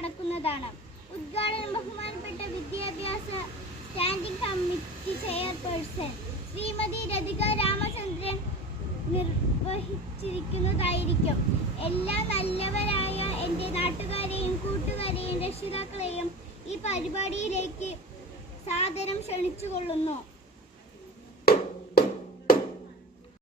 നടക്കുന്നതാണ്. ഉദ്ഘാടനം ബഹുമാനപ്പെട്ട വിദ്യാഭ്യാസ standing committee chairperson Shrimati Rathika Ramachandran നിർവഹിച്ചിരിക്കുന്നതായിരിക്കും. എല്ലാ നല്ലവരായ എൻ്റെ നാട്ടുകാരെയും കൂട്ടുകാരെയും രക്ഷിതാക്കളെയും ഈ പരിപാടിയിലേക്ക് സാദരം ക്ഷണിച്ചുകൊള്ളുന്നു.